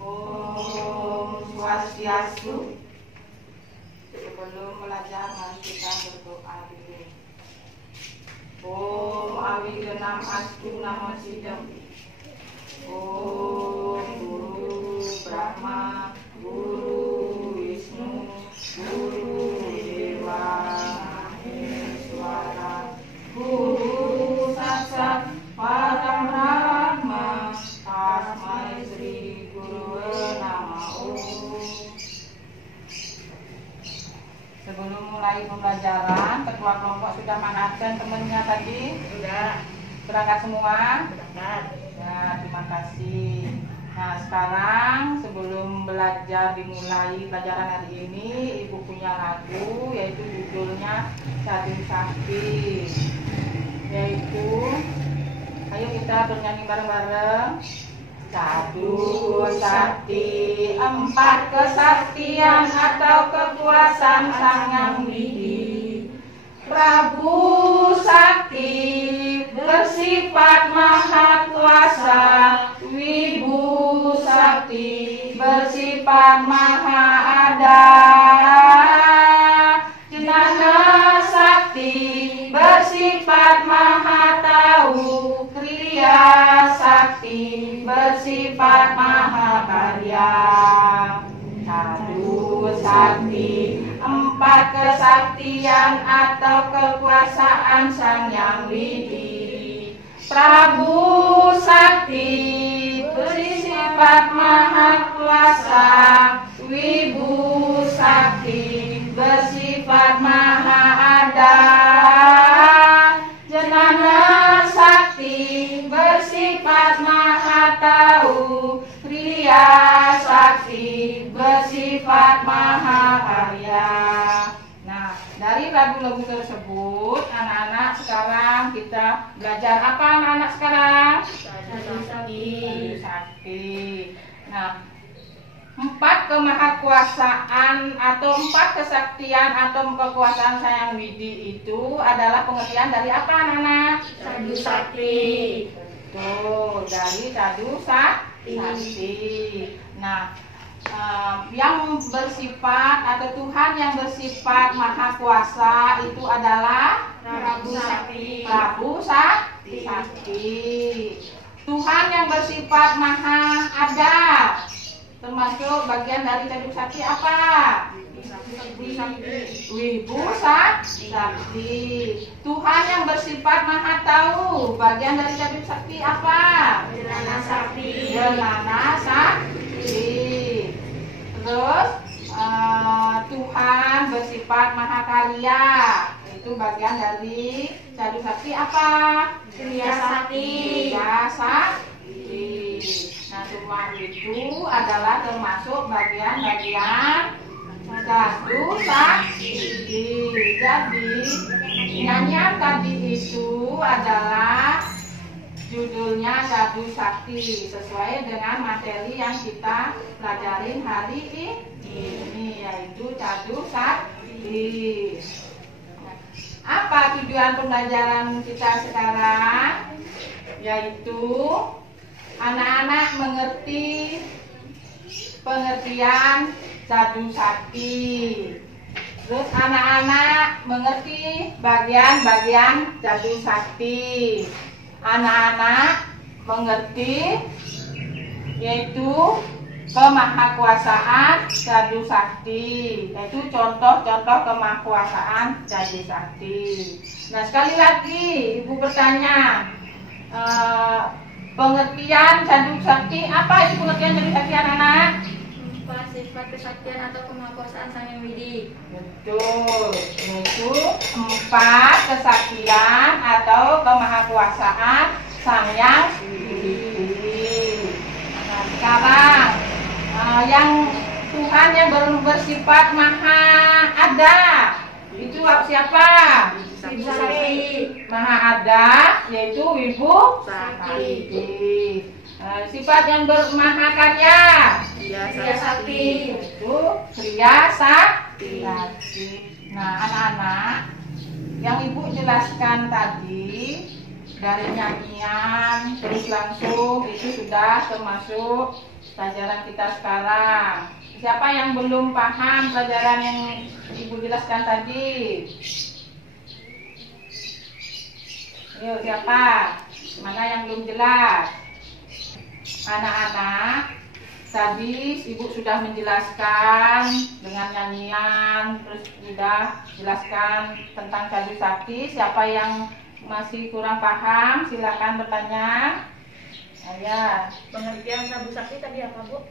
Om Swastiastu. Sebelum belajar mari kita berdoa dulu. Om Awigenam Astu Namo Sidam. Om Guru Brahma, Guru Wisnu, Guru Dewa Maheswara, Guru Saksat Parabrakma, Tasmai Sri Guru Namo. Sebelum mulai pembelajaran, ketua kelompok sudah mengabsen temannya tadi? Sudah. Berangkat semua? Berangkat. Ya, terima kasih. Nah, sekarang sebelum belajar dimulai pelajaran hari ini, Ibu punya lagu yaitu judulnya Sadu Sakti. Yaitu, ayo kita bernyanyi bareng-bareng. Sadu Sakti, empat kesaktian atau kekuasaan Sang Yang Widi. Prabu Sakti bersifat maha kuasa, Wibu Sakti bersifat maha ada, Jenana Sakti bersifat maha tahu, Kriya Sakti bersifat maha karya. Sadu Sakti, empat kesaktian atau kekuasaan Sang Yang Widi. Prabu Sakti bersifat maha kuasa, Wibu Sakti bersifat maha ada, Jenana Sakti bersifat maha tahu, Kriya Sakti bersifat maha karya. Nah, dari lagu-lagu tersebut, anak-anak sekarang kita belajar apa anak-anak sekarang? Sadu Sakti. Nah, empat kemahakuasaan atau empat kesaktian atau kekuasaan Sang Yang Widi itu adalah pengertian dari apa anak-anak? Sadu Sakti. Betul, dari Sadu Sakti. Nah, yang bersifat atau Tuhan yang bersifat maha kuasa itu adalah Prabu Sakti. Prabu Sakti. Tuhan yang bersifat maha ada, termasuk bagian dari Sadu Sakti apa? Wibu Sakti. Tuhan yang bersifat maha tahu, bagian dari Sadu Sakti apa? Jenana Sakti. Jenana Sakti. Terus Tuhan bersifat maha karya, itu bagian dari Sadu Sakti apa? Kriya Sakti. Kriya Sakti. Nah, semua itu adalah termasuk bagian-bagian Sadu Sakti. Jadi nyanyian tadi itu adalah judulnya Sadu Sakti, sesuai dengan materi yang kita pelajarin hari ini, yaitu Sadu Sakti. Apa tujuan pembelajaran kita sekarang? Yaitu anak-anak mengerti pengertian Sadu Sakti. Terus anak-anak mengerti bagian-bagian Sadu Sakti. Anak-anak mengerti yaitu kemahakuasaan Sadu Sakti, yaitu contoh-contoh kemahakuasaan Sadu Sakti. Nah, sekali lagi Ibu bertanya, pengertian Sadu Sakti, apa itu pengertian Sadu Sakti anak-anak? Sifat kesaktian atau kemahakuasaan Sang Yang Widi. Betul, yaitu empat kesaktian atau kemahakuasaan Sang Yang Widi. Nah, sekarang yang Tuhan yang bersifat maha ada, itu siapa? Wibu Sakti. Maha ada, yaitu Wibu Sakti. Sifat yang bermaha karya, Kriya Sakti. itu Kriya Sakti. Nah, anak-anak, yang Ibu jelaskan tadi dari nyanyian terus langsung itu sudah termasuk pelajaran kita sekarang. Siapa yang belum paham pelajaran yang Ibu jelaskan tadi? Ayo, siapa? Mana yang belum jelas? Anak-anak, tadi Ibu sudah menjelaskan dengan nyanyian, terus sudah jelaskan tentang Cadu Sakti. Siapa yang masih kurang paham, silakan bertanya. Ya. Pengertian Prabu Sakti tadi apa, Bu?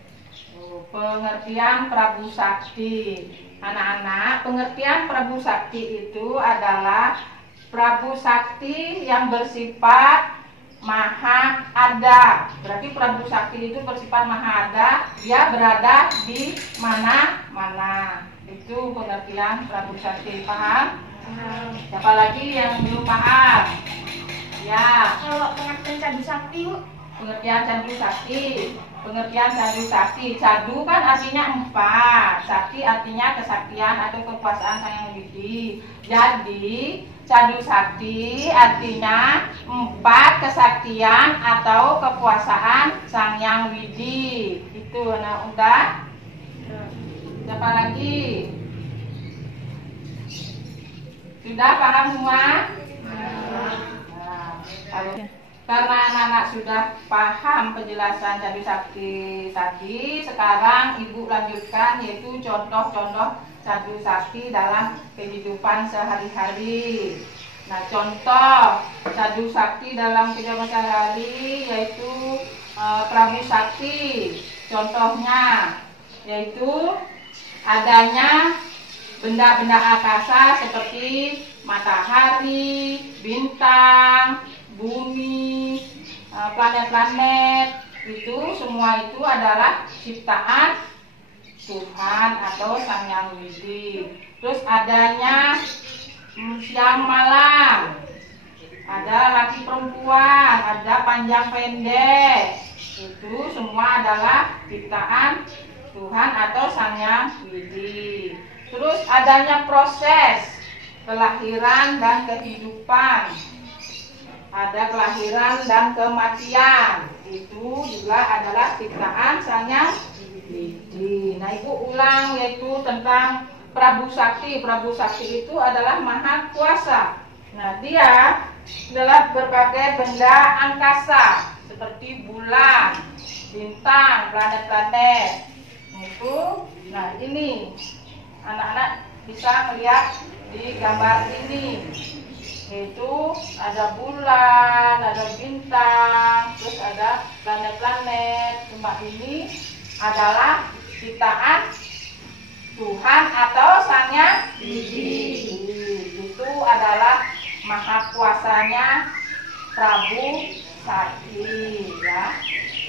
Pengertian Prabu Sakti. Anak-anak, pengertian Prabu Sakti itu adalah Prabu Sakti yang bersifat maha ada. Berarti Prabu Sakti itu bersifat maha ada, dia berada di mana-mana. Itu pengertian Prabu Sakti. Paham? Siapa lagi yang belum paham? Ya. Kalau pengertian Cadu Sakti, Bu? Pengertian Cadu Sakti. Pengertian Cadu Sakti. Cadu kan artinya 4. Sakti artinya kesaktian atau kekuasaan Sang Hyang Widi. Jadi Cadu Sakti artinya 4 kesaktian atau kekuasaan Sang Hyang Widi. Itu nah udah. Siapa lagi? Sudah paham semua? Karena anak-anak sudah paham penjelasan Cadu Sakti tadi, sekarang Ibu lanjutkan yaitu contoh-contoh Cadu Sakti dalam kehidupan sehari-hari. Nah, contoh Cadu Sakti dalam kehidupan sehari-hari yaitu Prabu Sakti. Contohnya yaitu adanya benda-benda angkasa seperti matahari, bintang, bumi, planet-planet, itu semua itu adalah ciptaan Tuhan atau Sang Hyang Widi. Terus adanya siang malam, ada laki perempuan, ada panjang pendek, itu semua adalah ciptaan Tuhan atau Sang Hyang Widi. Terus adanya proses kelahiran dan kehidupan. Ada kelahiran dan kematian, itu juga adalah ciptaan Sang Hyang Widi. Nah, Ibu ulang yaitu tentang Prabu Sakti. Prabu Sakti itu adalah maha kuasa. Nah, dia adalah berbagai benda angkasa seperti bulan, bintang, planet-planet. Nah ini anak-anak bisa melihat di gambar ini. Itu ada bulan, ada bintang, terus ada planet-planet. Semua ini adalah ciptaan Tuhan atau Sang Hyang Widi. Itu adalah maha kuasanya Prabu Sakti, ya.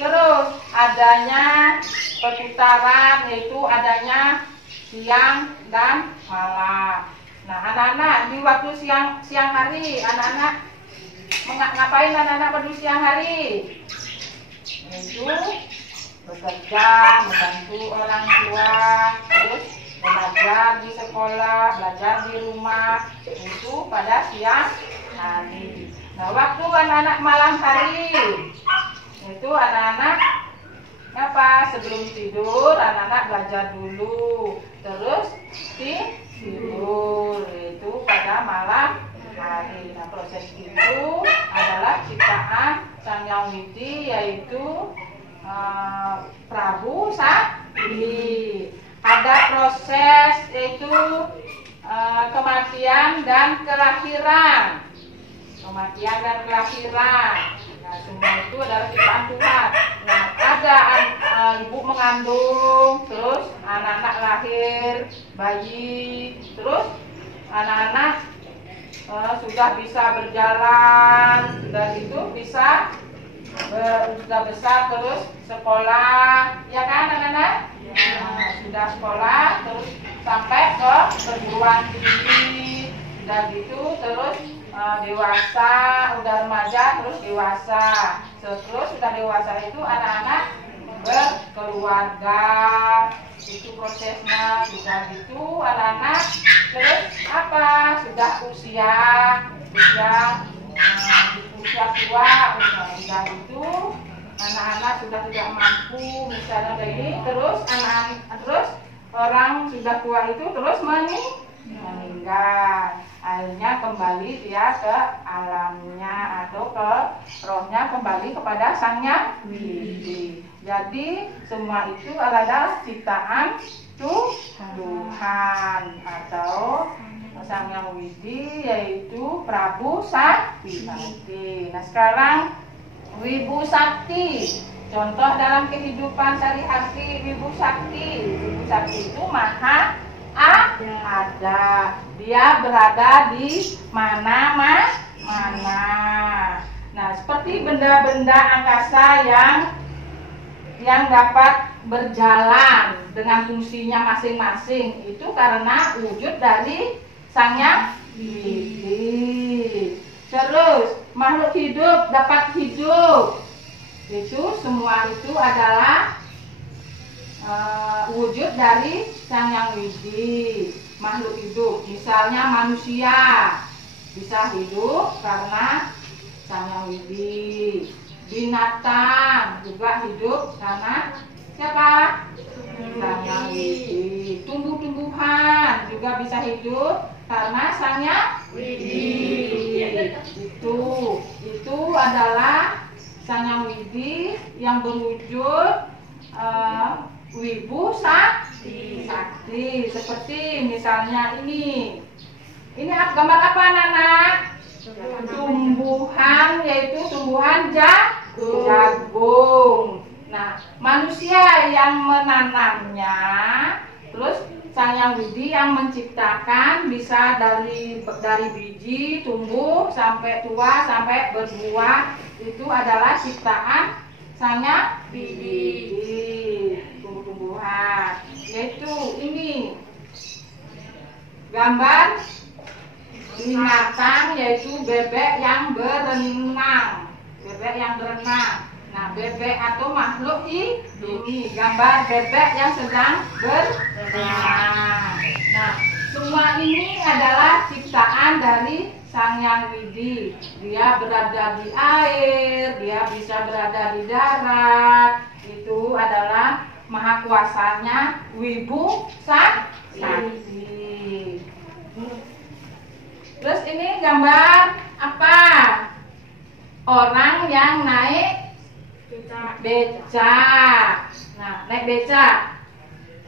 Terus adanya perputaran, yaitu adanya siang dan malam. Nah, anak-anak di waktu siang hari, anak-anak ngapain anak-anak pada siang hari? Itu bekerja, membantu orang tua, terus belajar di sekolah, belajar di rumah, itu pada siang hari. Nah, waktu anak-anak malam hari, itu anak-anak apa? Sebelum tidur, anak-anak belajar dulu, terus tidur, itu pada malam hari. Nah, proses itu adalah ciptaan Sang Hyang Widi, yaitu Prabu Sakti. Ada proses yaitu kematian dan kelahiran. Kematian dan kelahiran. Nah, semua itu adalah ciptaan Tuhan. Nah, ada ibu mengandung, terus anak-anak lahir, bayi, terus anak-anak sudah bisa berjalan, sudah itu bisa sudah besar, terus sekolah, ya kan anak-anak? Ya. Sudah sekolah, terus sampai ke perguruan tinggi, dan gitu terus dewasa, udah remaja, terus dewasa. Terus sudah dewasa itu anak-anak berkeluarga, itu prosesnya. Sudah gitu anak-anak terus apa? Sudah usia tua, udah itu anak-anak sudah tidak mampu misalnya kayak ini, terus terus orang sudah tua itu terus meninggal, akhirnya kembali dia ke alamnya atau ke rohnya, kembali kepada Sang Yang Widi. Jadi semua itu adalah ciptaan Tuhan atau Sang Yang Widi, yaitu Prabu Sakti. Nah sekarang Wibu Sakti, contoh dalam kehidupan sehari-hari Wibu Sakti. Wibu Sakti itu maha ada, dia berada di mana-mana. Nah seperti benda-benda angkasa yang dapat berjalan dengan fungsinya masing-masing, itu karena wujud dari Sang Yang Widi. Terus makhluk hidup dapat hidup, itu semua itu adalah wujud dari Sang Yang Widi. Makhluk hidup, misalnya manusia bisa hidup karena Sang Yang Widi. Binatang juga hidup karena siapa? Sang Yang Widi. Tumbuh-tumbuhan juga bisa hidup karena Sang Yang Widi. Itu adalah Sang Yang Widi yang berwujud Wibu Sakti. Seperti misalnya ini gambar apa anak-anak? Tumbuhan, yaitu tumbuhan jagung. Nah manusia yang menanamnya, terus Sang Yang Widi yang menciptakan, bisa dari biji tumbuh sampai tua sampai berbuah, itu adalah ciptaan Sang Yang Widi. Tumbuh-tumbuhan, yaitu ini gambar binatang, yaitu bebek yang berenang. Nah bebek atau makhluk ini gambar bebek yang sedang berenang. Nah semua ini adalah ciptaan dari Sang Yang Widi. Dia berada di air, dia bisa berada di darat. Itu adalah maha kuasanya Wibu Sakti. Terus ini gambar apa? Orang yang naik becak. Nah, naik becak.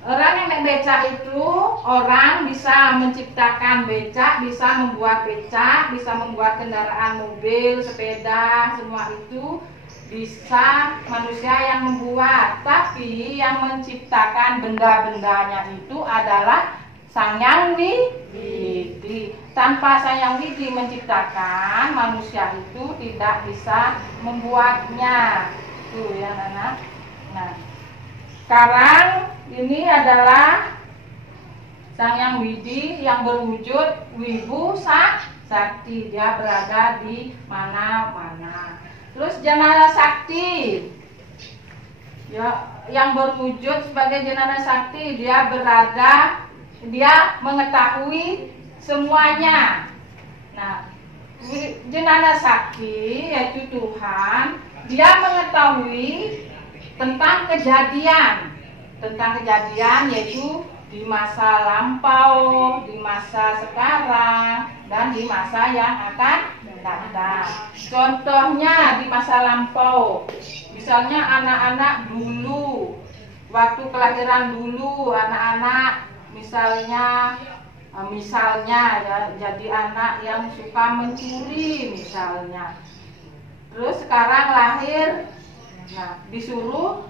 Orang yang naik becak itu orang bisa menciptakan becak, bisa membuat becak, bisa membuat kendaraan mobil, sepeda, semua itu bisa manusia yang membuat. Tapi yang menciptakan benda-bendanya itu adalah Sang Yang Widi. Tanpa Sang Yang Widi menciptakan, manusia itu tidak bisa membuatnya. Tuh ya Nana. Nah, sekarang ini adalah Sang Yang Widi yang berwujud Wibu Sakti. Dia berada di mana-mana. Terus Janana Sakti, ya, yang berwujud sebagai Janana Sakti, dia mengetahui semuanya. Nah, Janana Sakti yaitu Tuhan, dia mengetahui tentang kejadian yaitu di masa lampau, di masa sekarang, dan di masa yang akan datang. Contohnya di masa lampau, misalnya anak-anak dulu, waktu kelahiran dulu, anak-anak misalnya ya, jadi anak yang suka mencuri misalnya. Terus sekarang lahir, nah disuruh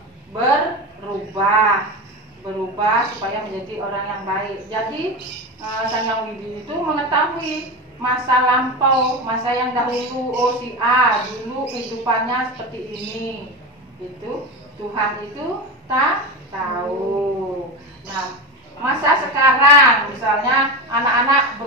berubah supaya menjadi orang yang baik. Jadi Sang Yang Widi itu mengetahui masa lampau, masa yang dahulu. Oh si A dulu kehidupannya seperti ini. Itu Tuhan itu tak tahu. Nah masa sekarang, misalnya anak-anak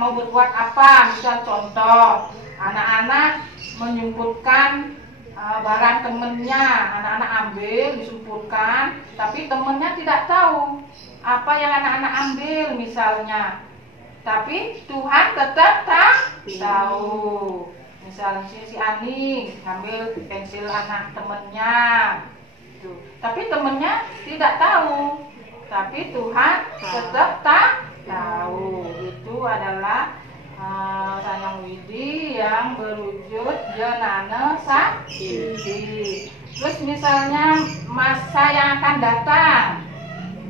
mau berbuat apa? Misal contoh, anak-anak menyumputkan barang temennya, anak-anak ambil, disumpulkan, tapi temennya tidak tahu apa yang anak-anak ambil misalnya, tapi Tuhan tetap tahu. Misalnya si Ani ngambil pensil anak temennya, tuh. Tapi temennya tidak tahu, tapi Tuhan tetap tahu. Itu adalah Sanyang Widi yang berwujud jenana sakti. Terus misalnya masa yang akan datang.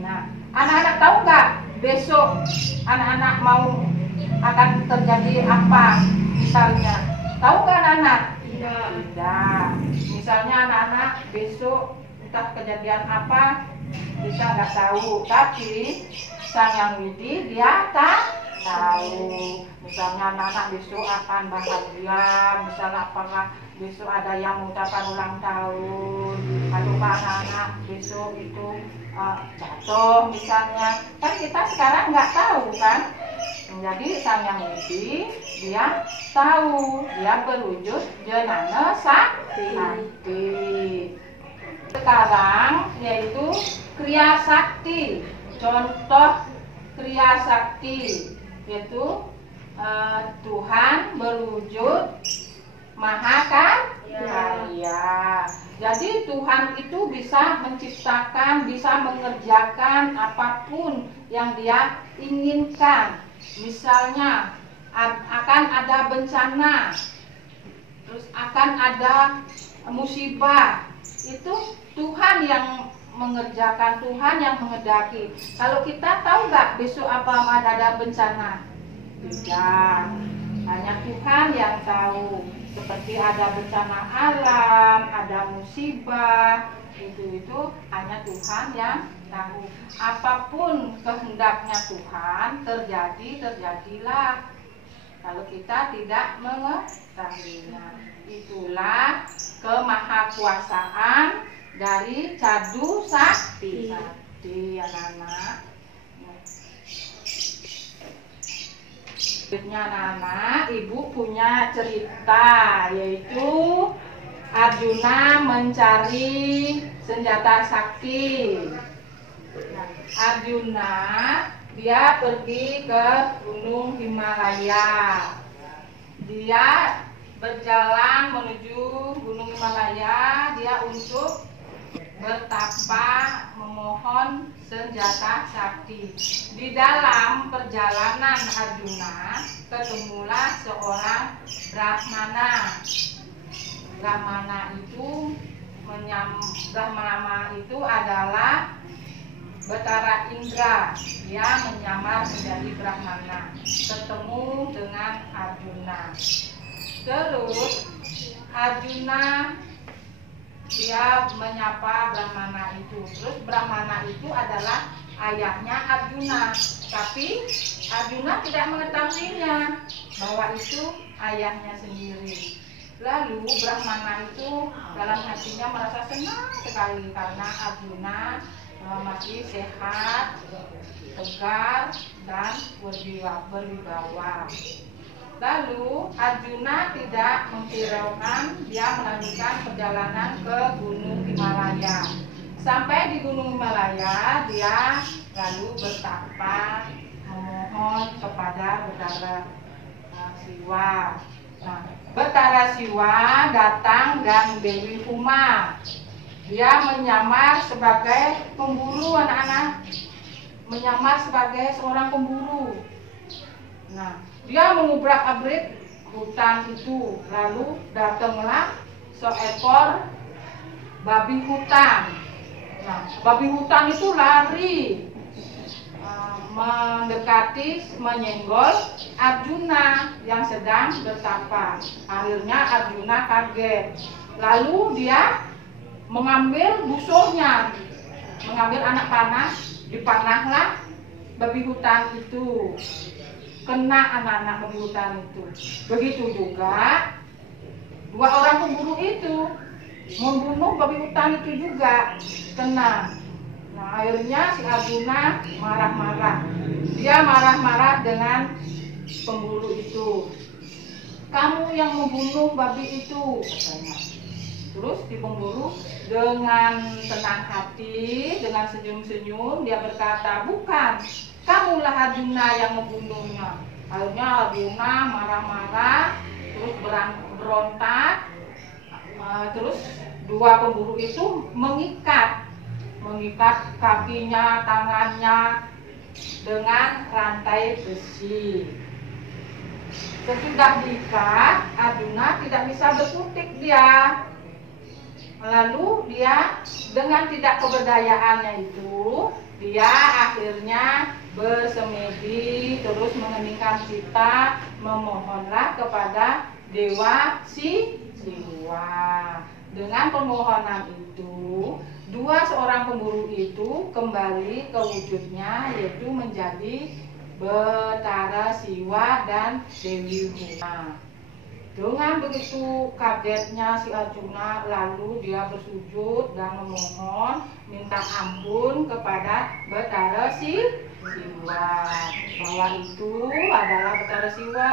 Nah, anak-anak tahu nggak besok anak-anak mau akan terjadi apa? Misalnya, tahu nggak anak-anak? Tidak. Misalnya anak-anak besok entah kejadian apa, kita nggak tahu. Tapi Sanyang Widi dia tahu. Misalnya anak-anak besok akan bahagia, misalnya apakah besok ada yang mengucapkan ulang tahun, atau anak-anak besok itu jatuh misalnya, kan kita sekarang nggak tahu kan. Jadi Sanyang Widi dia tahu, dia berwujud jenana sakti. Sekarang yaitu kriya sakti. Contoh kriya sakti yaitu Tuhan berwujud maha karya. Jadi Tuhan itu bisa menciptakan, bisa mengerjakan apapun yang dia inginkan. Misalnya akan ada bencana, terus akan ada musibah, itu Tuhan yang mengerjakan, Tuhan yang menghendaki. Kalau kita tahu nggak besok apa ada bencana? Tidak, hanya Tuhan yang tahu. Seperti ada bencana alam, ada musibah, itu hanya Tuhan yang tahu. Apapun kehendaknya Tuhan terjadilah. Kalau kita tidak mengetahuinya, itulah kemahakuasaan dari Cadu Sakti. Anak-anak. Selanjutnya anak-anak, ibu punya cerita, yaitu Arjuna mencari senjata sakti. Nah, Arjuna dia pergi ke Gunung Himalaya. Dia berjalan menuju Gunung Himalaya, dia untuk bertapa memohon senjata sakti. Di dalam perjalanan Arjuna ketemulah seorang Brahmana. Brahmana itu adalah Betara Indra. Dia menyamar menjadi Brahmana, ketemu dengan Arjuna. Terus Arjuna dia menyapa Brahmana itu. Terus Brahmana itu adalah ayahnya Arjuna. Tapi Arjuna tidak mengetahuinya bahwa itu ayahnya sendiri. Lalu Brahmana itu dalam hatinya merasa senang sekali karena Arjuna masih sehat, tegar, dan berwibawa. Lalu Arjuna tidak menghiraukan, dia melanjutkan perjalanan ke Gunung Himalaya. Sampai di Gunung Himalaya, dia lalu bertapa memohon kepada Betara Siwa. Nah, Betara Siwa datang dan Dewi Uma. Dia menyamar sebagai pemburu, anak-anak, menyamar sebagai seorang pemburu. Nah, dia mengubrak-abrik hutan itu, lalu datanglah seekor babi hutan. Nah, babi hutan itu lari mendekati, menyenggol Arjuna yang sedang bertapa. Akhirnya Arjuna kaget. Lalu dia mengambil busurnya, mengambil anak panah, dipanahlah babi hutan itu. Kena anak-anak babi hutan itu. Begitu juga dua orang pemburu itu membunuh babi hutan itu juga kena. Nah, akhirnya si Arjuna marah-marah. Dia marah-marah dengan pemburu itu. Kamu yang membunuh babi itu, katanya. Terus si pemburu dengan tenang hati, dengan senyum-senyum, dia berkata, bukan, kamulah Arjuna yang membunuhnya. Akhirnya Arjuna marah-marah, terus berontak. Terus dua pemburu itu mengikat kakinya, tangannya dengan rantai besi. Sesudah diikat, Arjuna tidak bisa berkutik dia. Lalu dia dengan tidak keberdayaannya itu, dia akhirnya bersemedi, terus mengeningkan cita, memohonlah kepada Dewa Siwa. Dengan permohonan itu, seorang pemburu itu kembali ke wujudnya, yaitu menjadi Betara Siwa dan Dewi Huma. Dengan begitu kagetnya si Arjuna, lalu dia bersujud dan memohon minta ampun kepada Betara Siwa, bahwa itu adalah Betara Siwa.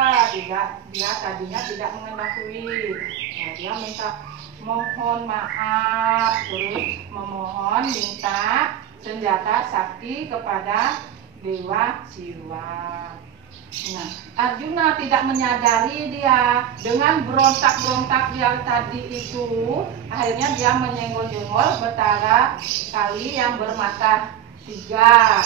Dia tadinya tidak mengetahui. Nah, dia minta mohon maaf, terus memohon minta senjata sakti kepada Dewa Siwa. Nah, Arjuna tidak menyadari dia dengan berontak-berontak dia tadi itu, akhirnya dia menyenggol-jenggol Betara Kali yang bermata 3.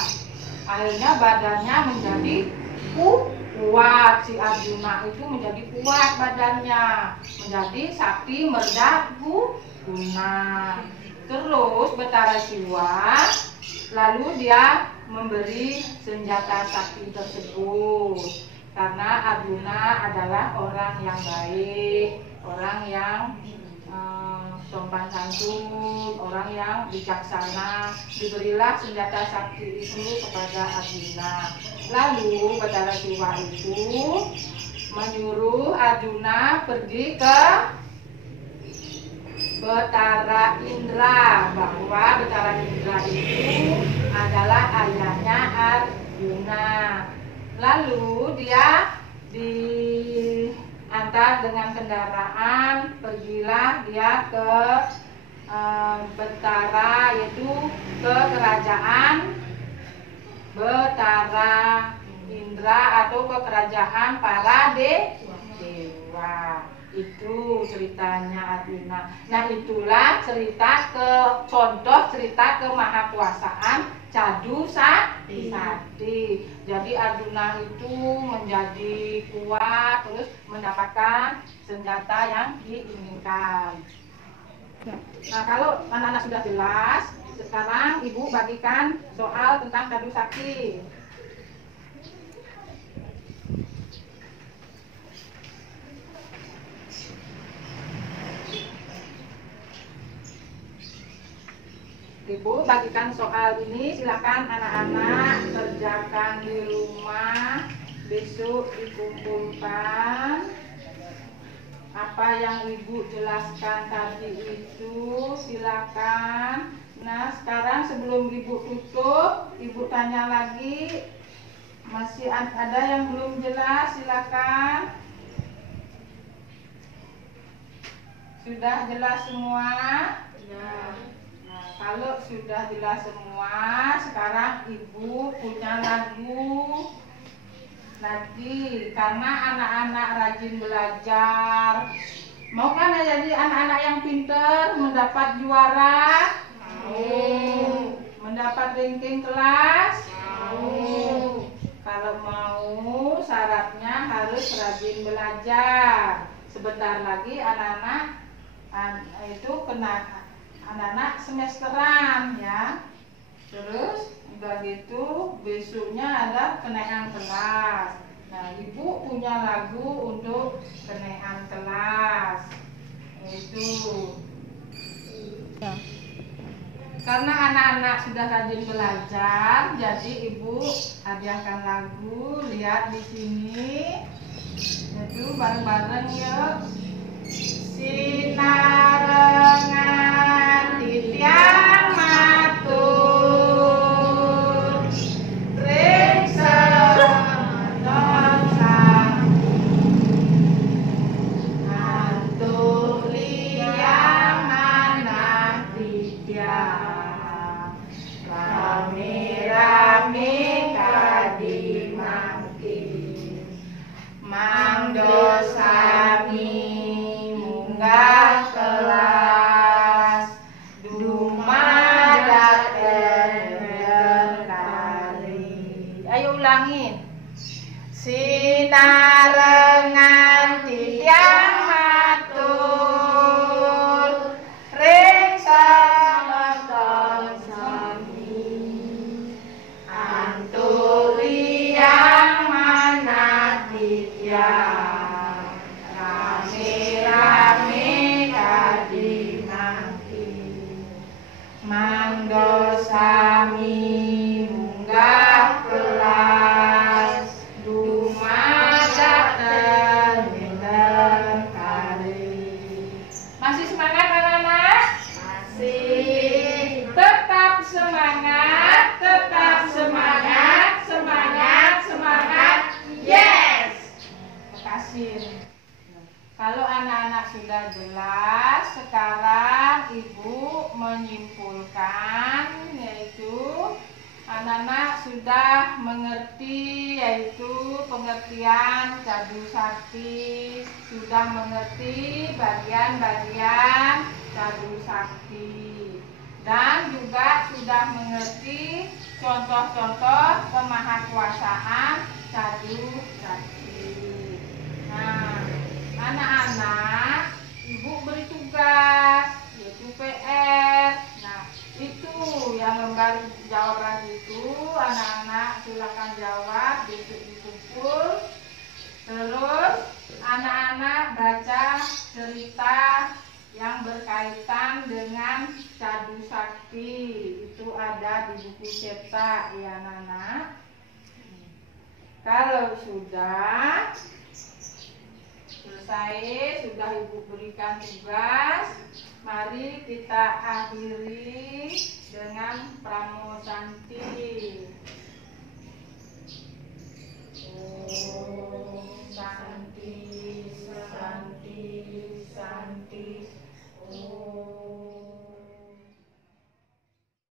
Akhirnya badannya menjadi kuat, si Arjuna itu menjadi kuat badannya, menjadi sakti merdaguna. Terus Betara Siwa lalu dia memberi senjata sakti tersebut, karena Arjuna adalah orang yang baik, orang yang sopan santun, orang yang bijaksana. Diberilah senjata sakti itu kepada Arjuna. Lalu Betara Siwa itu menyuruh Arjuna pergi ke Betara Indra, bahwa Betara Indra itu adalah ayahnya Arjuna. Lalu dia diantar dengan kendaraan, pergilah dia ke Betara, yaitu ke kerajaan Betara Indra atau ke kerajaan para dewa. Itu ceritanya Arjuna. Nah, itulah contoh cerita kemahakuasaan Cadu Sakti. Jadi Arjuna itu menjadi kuat, terus mendapatkan senjata yang diinginkan. Nah, kalau anak-anak sudah jelas, sekarang Ibu bagikan soal tentang Cadu Sakti. Ibu bagikan soal ini, silakan anak-anak kerjakan di rumah, besok dikumpulkan. Apa yang Ibu jelaskan tadi itu silakan. Nah, sekarang sebelum Ibu tutup, Ibu tanya lagi. Masih ada yang belum jelas, silakan. Sudah jelas semua? Ya. Kalau sudah jelas semua, sekarang Ibu punya lagu lagi, karena anak-anak rajin belajar. Mau kan jadi anak-anak yang pinter, mendapat juara? Mau. Mendapat ranking kelas? Mau. Kalau mau, syaratnya harus rajin belajar. Sebentar lagi anak-anak itu anak-anak semesteran ya. Terus udah gitu besoknya ada kenaikan kelas. Nah, Ibu punya lagu untuk kenaikan kelas. Itu. Ya. Karena anak-anak sudah rajin belajar, jadi Ibu hadiahkan lagu. Lihat di sini. Itu bareng-bareng yuk. Sinarengan titiang matur ring semendosa antuk liang manah tiang rame-rame kadimangki mang dosa ulangin. Sinarengan titiang matur ring sameton sami anturiang manat titiang rame-rame kadinanti mangdo sami munggah kelas dumadak ten kali. Masih semangat anak-anak? Masih. Tetap semangat, tetap semangat, semangat, semangat. Yes. Terima kasih. Kalau anak-anak sudah jelas, sekarang Ibu menyimpulkan yaitu anak-anak sudah mengerti yaitu pengertian Cadu Sakti, sudah mengerti bagian-bagian Cadu Sakti, dan juga sudah mengerti contoh-contoh pemahakuasaan Cadu Sakti. Nah, anak-anak, Ibu beri tugas yaitu PR. Nah, itu yang lembar jawaban itu anak-anak silakan jawab, besok dikumpul. Terus anak-anak baca cerita yang berkaitan dengan Cadu Sakti. Itu ada di buku cetak ya anak-anak. Kalau sudah selesai, sudah Ibu berikan tugas, mari kita akhiri dengan Pramosanti.